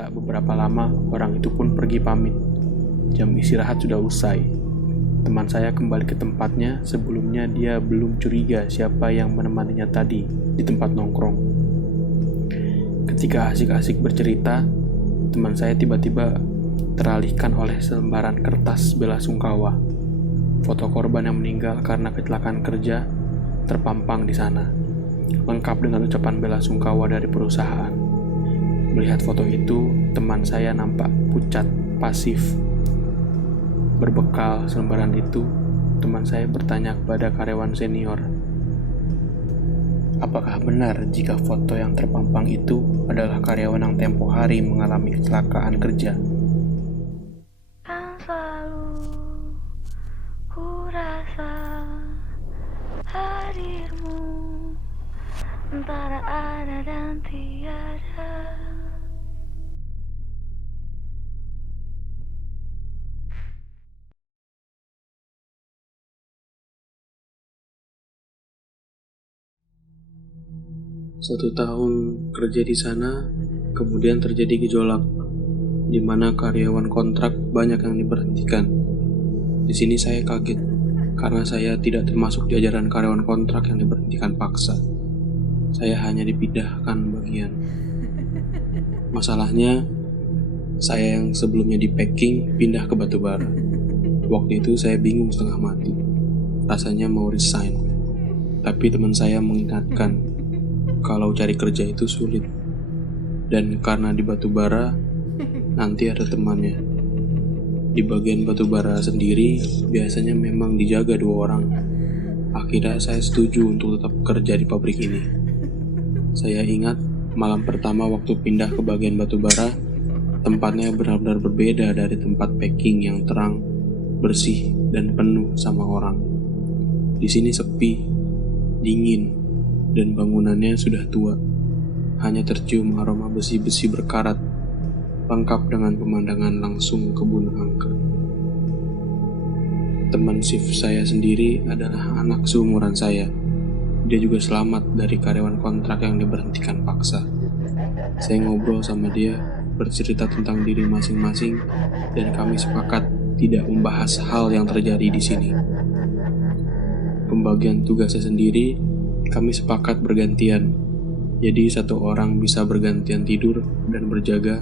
Tak beberapa lama, orang itu pun pergi pamit. Jam istirahat sudah usai. Teman saya kembali ke tempatnya. Sebelumnya dia belum curiga siapa yang menemaninya tadi di tempat nongkrong. Ketika asik-asik bercerita, teman saya tiba-tiba teralihkan oleh selembaran kertas bela sungkawa. Foto korban yang meninggal karena kecelakaan kerja terpampang di sana, lengkap dengan ucapan bela sungkawa dari perusahaan. Melihat foto itu, teman saya nampak pucat, pasif. Berbekal selembaran itu, teman saya bertanya kepada karyawan senior, apakah benar jika foto yang terpampang itu adalah karyawan yang tempo hari mengalami kecelakaan kerja? Kan selalu kurasa hadirmu antara ada dan tiada. Satu tahun kerja di sana, kemudian terjadi gejolak, di mana karyawan kontrak banyak yang diberhentikan. Di sini saya kaget, karena saya tidak termasuk di jajaran karyawan kontrak yang diberhentikan paksa. Saya hanya dipindahkan bagian. Masalahnya, saya yang sebelumnya di packing pindah ke batubara. Waktu itu saya bingung setengah mati. Rasanya mau resign. Tapi teman saya mengingatkan kalau cari kerja itu sulit. Dan karena di batubara, nanti ada temannya. Di bagian batubara sendiri, biasanya memang dijaga 2 orang. Akhirnya saya setuju untuk tetap kerja di pabrik ini. Saya ingat malam pertama waktu pindah ke bagian batubara, tempatnya benar-benar berbeda dari tempat packing yang terang, bersih, dan penuh sama orang. Di sini sepi, dingin, dan bangunannya sudah tua. Hanya tercium aroma besi-besi berkarat, lengkap dengan pemandangan langsung kebun angka. Teman shift saya sendiri adalah anak seumuran saya. Dia juga selamat dari karyawan kontrak yang diberhentikan paksa. Saya ngobrol sama dia, bercerita tentang diri masing-masing, dan kami sepakat tidak membahas hal yang terjadi di sini. Pembagian tugasnya sendiri, kami sepakat bergantian. Jadi satu orang bisa bergantian tidur dan berjaga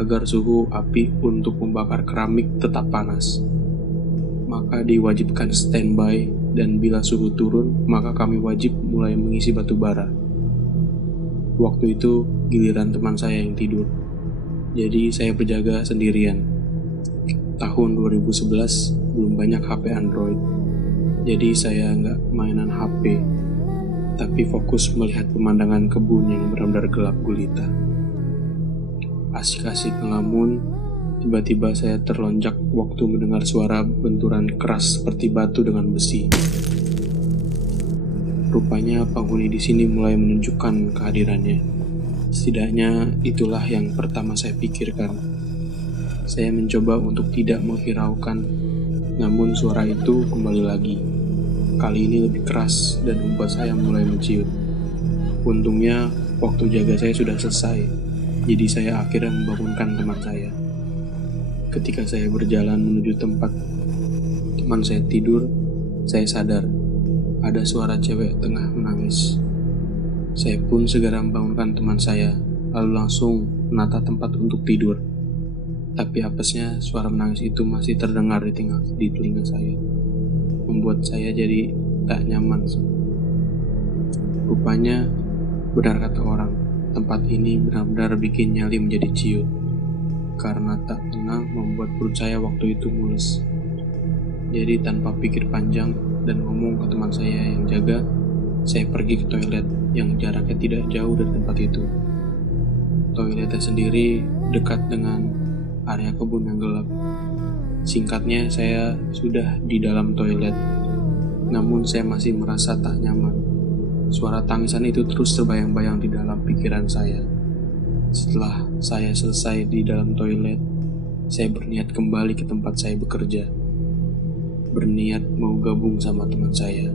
agar suhu api untuk membakar keramik tetap panas. Maka diwajibkan standby, dan bila suhu turun, maka kami wajib mulai mengisi batu bara. Waktu itu giliran teman saya yang tidur. Jadi saya berjaga sendirian. Tahun 2011 belum banyak HP Android. Jadi saya nggak mainan HP, tapi fokus melihat pemandangan kebun yang benar-benar gelap gulita. Asik-asik ngelamun, tiba-tiba saya terlonjak waktu mendengar suara benturan keras seperti batu dengan besi. Rupanya penghuni di sini mulai menunjukkan kehadirannya. Setidaknya itulah yang pertama saya pikirkan. Saya mencoba untuk tidak menghiraukan, namun suara itu kembali lagi. Kali ini lebih keras dan membuat saya mulai menciut. Untungnya waktu jaga saya sudah selesai, jadi saya akhirnya membangunkan teman saya. Ketika saya berjalan menuju tempat teman saya tidur, saya sadar ada suara cewek tengah menangis. Saya pun segera membangunkan teman saya, lalu langsung menata tempat untuk tidur. Tapi apesnya suara menangis itu masih terdengar di telinga saya, membuat saya jadi tak nyaman. Rupanya benar kata orang, tempat ini benar-benar bikin nyali menjadi ciut. Karena tak tenang membuat perut saya waktu itu mules. Jadi tanpa pikir panjang dan ngomong ke teman saya yang jaga, saya pergi ke toilet yang jaraknya tidak jauh dari tempat itu. Toiletnya sendiri dekat dengan area kebun yang gelap. Singkatnya, saya sudah di dalam toilet, namun saya masih merasa tak nyaman. Suara tangisan itu terus terbayang-bayang di dalam pikiran saya. Setelah saya selesai di dalam toilet, saya berniat kembali ke tempat saya bekerja. Berniat mau gabung sama teman saya.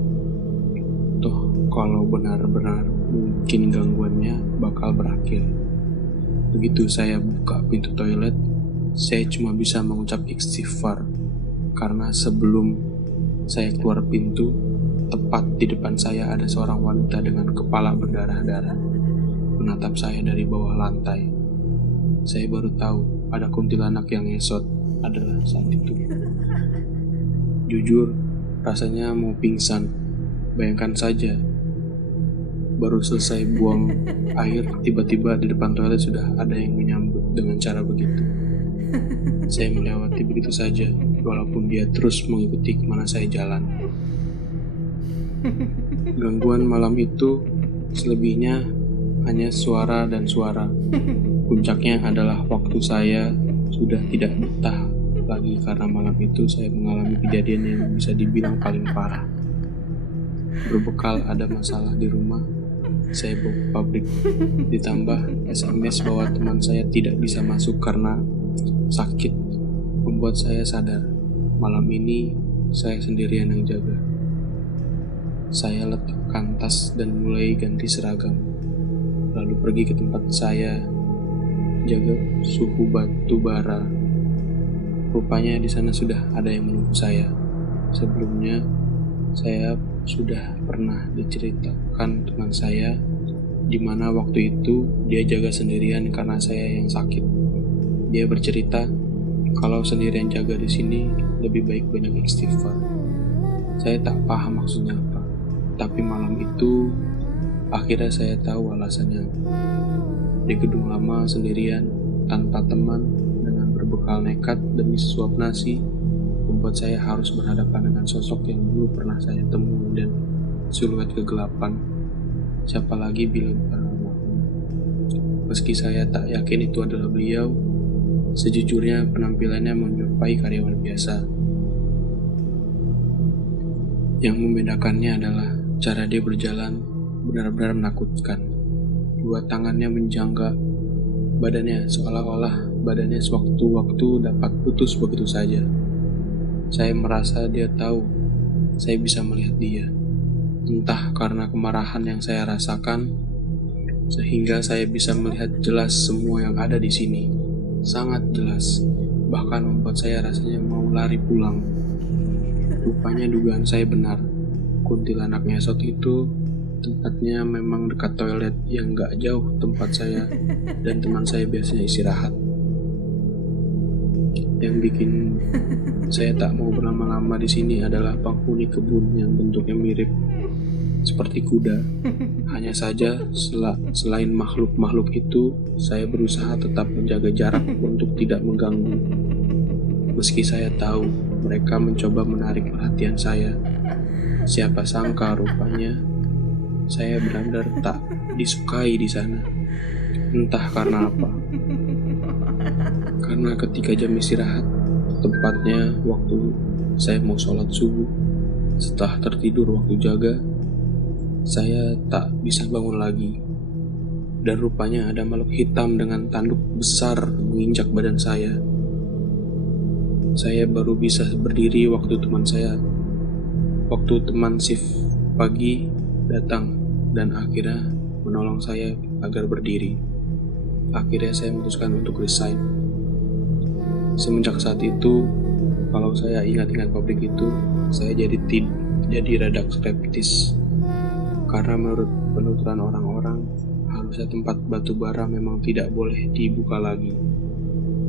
Toh, kalau benar-benar mungkin gangguannya bakal berakhir. Begitu saya buka pintu toilet, saya cuma bisa mengucap istighfar karena sebelum saya keluar pintu, tepat di depan saya ada seorang wanita dengan kepala berdarah-darah menatap saya dari bawah lantai. Saya baru tahu ada kuntilanak yang ngesot adalah saat itu. Jujur, rasanya mau pingsan. Bayangkan saja, baru selesai buang air, tiba-tiba di depan toilet sudah ada yang menyambut dengan cara begitu. Saya melewati begitu saja, walaupun dia terus mengikuti kemana saya jalan. Gangguan malam itu selebihnya hanya suara dan suara. Puncaknya adalah waktu saya sudah tidak betah lagi karena malam itu saya mengalami kejadian yang bisa dibilang paling parah. Berbekal ada masalah di rumah, saya bawa ke pabrik. Ditambah SMS bahwa teman saya tidak bisa masuk karena sakit, membuat saya sadar malam ini saya sendirian yang jaga. Saya letakkan tas dan mulai ganti seragam, lalu pergi ke tempat saya jaga suhu batu bara. Rupanya di sana sudah ada yang menunggu saya. Sebelumnya saya sudah pernah diceritakan teman saya di mana waktu itu dia jaga sendirian karena saya yang sakit. Dia bercerita kalau sendirian jaga di sini lebih baik banyak istighfar. Saya tak paham maksudnya apa, tapi malam itu akhirnya saya tahu alasannya. Di gedung lama sendirian tanpa teman dengan berbekal nekat demi sesuap nasi, membuat saya harus berhadapan dengan sosok yang dulu pernah saya temui dan siluet kegelapan. Siapa lagi bila bukan almarhum? Meski saya tak yakin itu adalah beliau, sejujurnya penampilannya menyerupai karyawan biasa. Yang membedakannya adalah cara dia berjalan benar-benar menakutkan. Dua tangannya menjangga badannya seolah-olah badannya sewaktu-waktu dapat putus begitu saja. Saya merasa dia tahu saya bisa melihat dia. Entah karena kemarahan yang saya rasakan, sehingga saya bisa melihat jelas semua yang ada di sini. Sangat jelas, bahkan membuat saya rasanya mau lari pulang. Rupanya dugaan saya benar. Kuntilanak ngesot itu tempatnya memang dekat toilet yang gak jauh tempat saya dan teman saya biasanya istirahat. Yang bikin saya tak mau berlama-lama di sini adalah penghuni kebun yang bentuknya mirip seperti kuda. Hanya saja selain makhluk-makhluk itu, saya berusaha tetap menjaga jarak untuk tidak mengganggu. Meski saya tahu mereka mencoba menarik perhatian saya, siapa sangka rupanya saya benar-benar tak disukai di sana. Entah karena apa. Karena ketika jam istirahat, tepatnya waktu saya mau sholat subuh, setelah tertidur waktu jaga, saya tak bisa bangun lagi. Dan rupanya ada makhluk hitam dengan tanduk besar menginjak badan saya. Saya baru bisa berdiri waktu teman shift pagi datang dan akhirnya menolong saya agar berdiri. Akhirnya saya memutuskan untuk resign. Semenjak saat itu, kalau saya ingat-ingat pabrik itu, saya jadi rada skeptis. Karena menurut penuturan orang-orang, harusnya tempat batu bara memang tidak boleh dibuka lagi.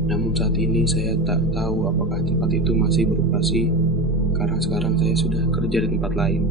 Namun saat ini saya tak tahu apakah tempat itu masih beroperasi karena sekarang saya sudah kerja di tempat lain.